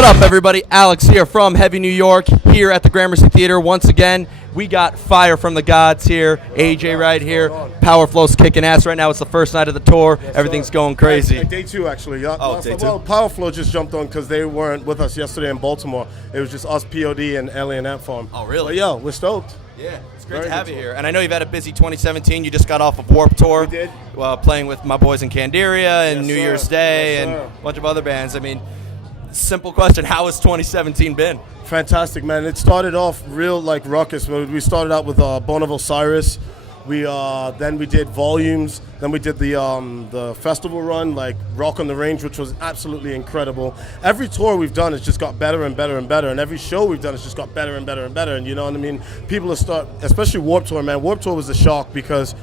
What up, everybody? Alex here from Heavy New York, here at the Gramercy Theater. Once again, we got Fire from the Gods here. AJ right here. Power Flow's kicking ass right now. It's the first night of the tour. Everything's going crazy. Day two, actually. Day two. Well, Power Flow just jumped on because they weren't with us yesterday in Baltimore. It was just us, POD, and Alien Ant Farm. Oh, really? But, yo, we're stoked. Yeah, it's great Very to have good you tour. here. And I know you've had a busy 2017. You just got off of Warped Tour. We did. Playing with my boys in Candiria and Yes, New sir. Year's Day Yes, and sir. a bunch of other bands. I mean, simple question, how has 2017 been? Fantastic, man. It started off real like ruckus. We started out with Bone of Osiris. Then we did Volumes. Then we did the festival run, like Rock on the Range, which was absolutely incredible. Every tour we've done has just got better and better and better, and every show we've done has just got better and better and better. And you know what I mean? People especially Warped Tour, man. Warped Tour was a shock because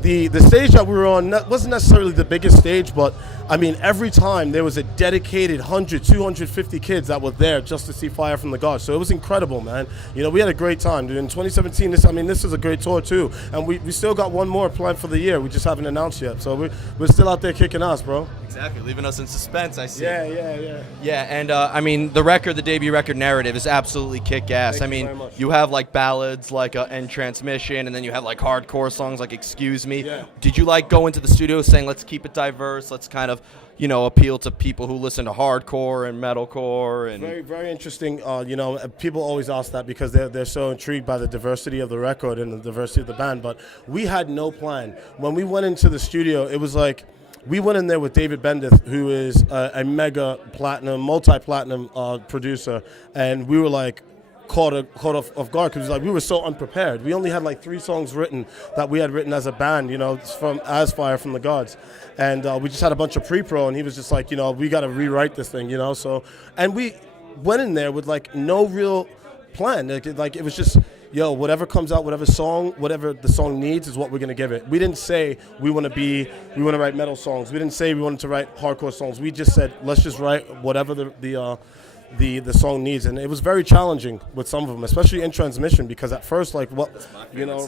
the stage that we were on wasn't necessarily the biggest stage, but I mean, every time there was a dedicated 100, 250 kids that were there just to see Fire from the Gods. So it was incredible, man. You know, we had a great time. Dude. In 2017, this is a great tour too. And we still got one more planned for the year. We just haven't announced yet. So we're still out there kicking ass, bro. Exactly, leaving us in suspense, I see. Yeah. Yeah, and I mean, the debut record narrative is absolutely kick-ass. Thank I you mean, very much. you have like ballads like End Transmission, and then you have like hardcore songs like Excuse Me. Yeah. Did you like go into the studio saying, let's keep it diverse, let's kind of, you know, appeal to people who listen to hardcore and metalcore? And Very, very interesting. You know, people always ask that because they're so intrigued by the diversity of the record and the diversity of the band. But we had no plan. When we went into the studio, it was like we went in there with David Bendith, who is a mega platinum, multi-platinum producer, and we were like caught off guard because like we were so unprepared. We only had like 3 songs written that we had written as a band, you know, as Fire from the Gods, and we just had a bunch of pre-pro, and he was just like, you know, we got to rewrite this thing, you know. So, and we went in there with like no real plan. Like it was just, yo, whatever comes out, whatever the song needs is what we're gonna give it. We didn't say we want to write metal songs. We didn't say we wanted to write hardcore songs. We just said let's just write whatever the song needs, and it was very challenging with some of them, especially in Transmission, because at first, like,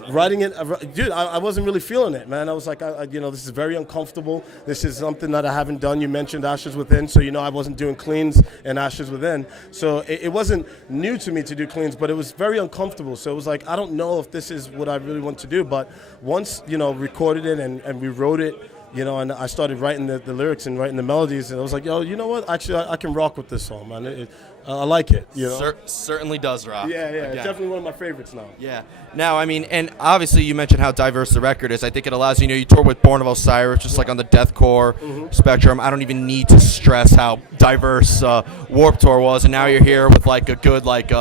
writing it, dude, I wasn't really feeling it, man. I was like, you know, this is very uncomfortable. This is something that I haven't done. You mentioned Ashes Within, so you know I wasn't doing cleans and Ashes Within, so it wasn't new to me to do cleans, but it was very uncomfortable. So it was like, I don't know if this is what I really want to do, but once, you know, recorded it and we wrote it, you know, and I started writing the lyrics and writing the melodies, and I was like, yo, you know what? Actually, I can rock with this song, man. I like it, you know? Certainly does rock. Yeah, Again. it's definitely one of my favorites now. Yeah. Now, I mean, and obviously you mentioned how diverse the record is. I think it allows you know, you tour with Born of Osiris, just like on the deathcore spectrum. I don't even need to stress how diverse Warped Tour was, and now you're here with like a good, like,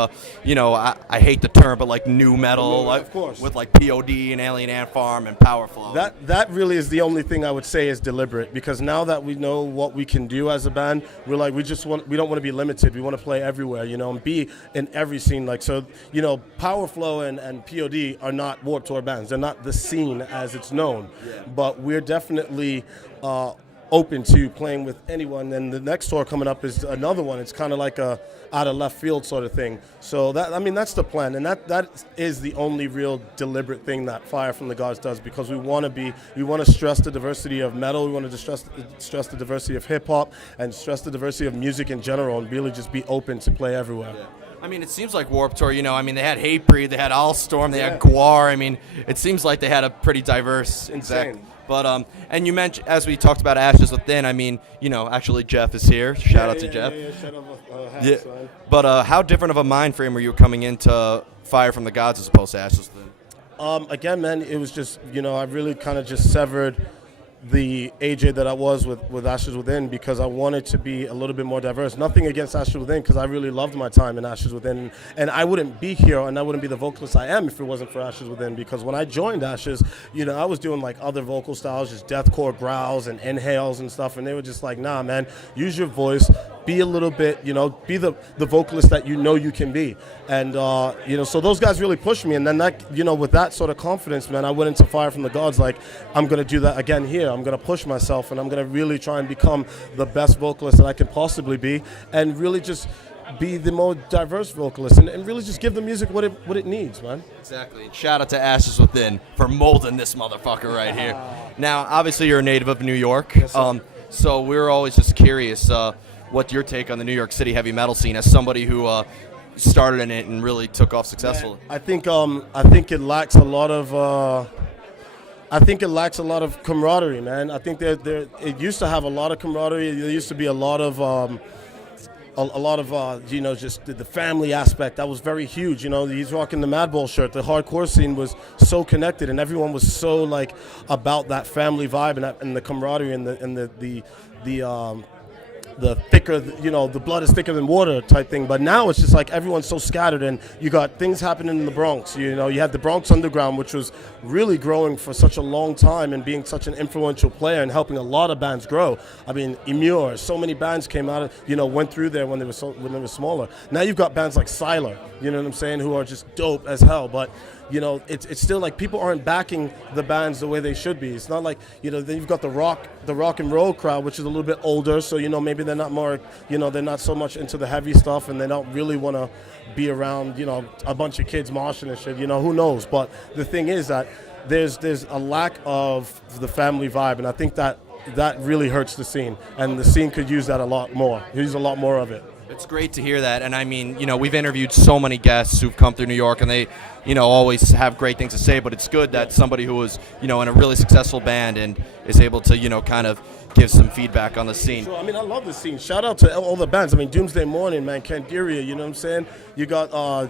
you know, I hate the term, but like new metal, like, of course, with like POD and Alien Ant Farm and Power Flow. That really is the only thing I would say is deliberate, because now that we know what we can do as a band, we're like, we don't want to be limited. We want to play everywhere, you know, and be in every scene. Like, so, you know, Power Flow and POD are not Warped Tour bands. They're not the scene as it's known. Yeah. But we're definitely open to playing with anyone. And the next tour coming up is another one. It's kind of like a out of left field sort of thing. So that, I mean, that's the plan, and that is the only real deliberate thing that Fire from the Gods does, because we want to stress the diversity of metal. We want to stress the diversity of hip hop and stress the diversity of music in general, and really just be open to play everywhere. Yeah. I mean, it seems like Warped Tour, you know, I mean, they had Hatebreed, they had Allstorm, they had Gwar. I mean, it seems like they had a pretty diverse... Insane. But, and you mentioned, as we talked about Ashes Within, I mean, you know, actually Jeff is here. Shout out to Jeff. Yeah. But how different of a mind frame were you coming into Fire from the Gods as opposed to Ashes Within? Again, man, it was just, you know, I really kind of just severed the AJ that I was with Ashes Within, because I wanted to be a little bit more diverse. Nothing against Ashes Within, because I really loved my time in Ashes Within, and I wouldn't be here and I wouldn't be the vocalist I am if it wasn't for Ashes Within, because when I joined Ashes, you know, I was doing like other vocal styles, just deathcore growls and inhales and stuff, and they were just like, nah, man, use your voice, be a little bit, you know, be the vocalist that you know you can be. And, you know, so those guys really pushed me. And then that, you know, with that sort of confidence, man, I went into Fire from the Gods like, I'm going to do that again here. I'm going to push myself, and I'm going to really try and become the best vocalist that I can possibly be, and really just be the more diverse vocalist, and really just give the music what it needs, man. Exactly. Shout out to Ashes Within for molding this motherfucker right here. Now, obviously, you're a native of New York. Yes, sir. So we're always just curious, what your take on the New York City heavy metal scene as somebody who started in it and really took off successfully. I think it lacks a lot of. I think it lacks a lot of camaraderie, man. I think it used to have a lot of camaraderie. There used to be a lot of just the family aspect that was very huge. He's rocking the Madball shirt. The hardcore scene was so connected, and everyone was so like about that family vibe and the camaraderie and the thicker, the blood is thicker than water type thing. But now it's just like everyone's so scattered, and you got things happening in the Bronx. You had the Bronx Underground, which was really growing for such a long time and being such an influential player and helping a lot of bands grow. I mean, Emure, so many bands came out of, went through there when they were smaller. Now you've got bands like Siler, you know what I'm saying, who are just dope as hell. But it's still like people aren't backing the bands the way they should be. It's not like, then you've got the rock and roll crowd, which is a little bit older, so maybe they're not more, they're not so much into the heavy stuff, and they don't really want to be around, a bunch of kids moshing and shit. Who knows? But the thing is that there's a lack of the family vibe, and I think that really hurts the scene, and the scene could use that a lot more. Use a lot more of it. It's great to hear that, and I mean, we've interviewed so many guests who've come through New York, and they, always have great things to say, but it's good that somebody who was, in a really successful band and is able to, kind of give some feedback on the scene. So, I mean, I love the scene. Shout out to all the bands. I mean, Doomsday Morning, man, Candiria, you know what I'm saying? You got,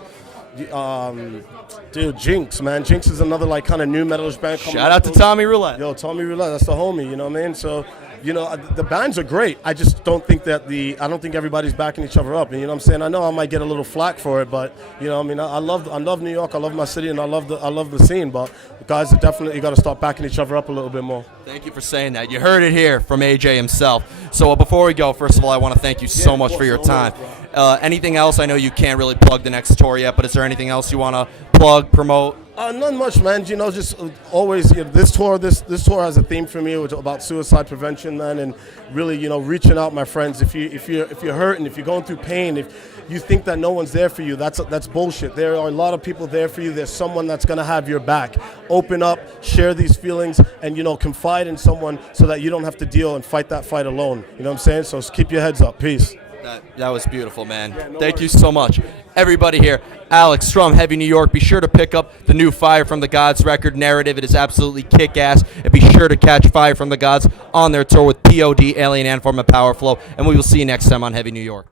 Jinx, man. Jinx is another, like, kind of new metalish band. Shout out to Tommy Roulette. Yo, Tommy Roulette, that's the homie, you know what I mean? So, the bands are great. I just don't think that I don't think everybody's backing each other up. And you know what I'm saying? I know I might get a little flack for it, but I mean, I love New York. I love my city, and I love the scene. But guys are definitely got to start backing each other up a little bit more. Thank you for saying that. You heard it here from AJ himself. So before we go, first of all, I want to thank you so much for your time. Anything else? I know you can't really plug the next tour yet, but is there anything else you want to plug, promote? Not much, man. Just always. This tour has a theme for me, which is about suicide prevention, man, and really, reaching out, my friends. If you're hurting, if you're going through pain, if you think that no one's there for you, that's bullshit. There are a lot of people there for you. There's someone that's gonna have your back. Open up, share these feelings, and confide in someone so that you don't have to deal and fight that fight alone. You know what I'm saying? So keep your heads up. Peace. That was beautiful, man. Thank you so much. Everybody here, Alex from Heavy New York. Be sure to pick up the new Fire from the Gods record, Narrative. It is absolutely kick-ass. And be sure to catch Fire from the Gods on their tour with POD, Alien Ant Form, and Power Flow. And we will see you next time on Heavy New York.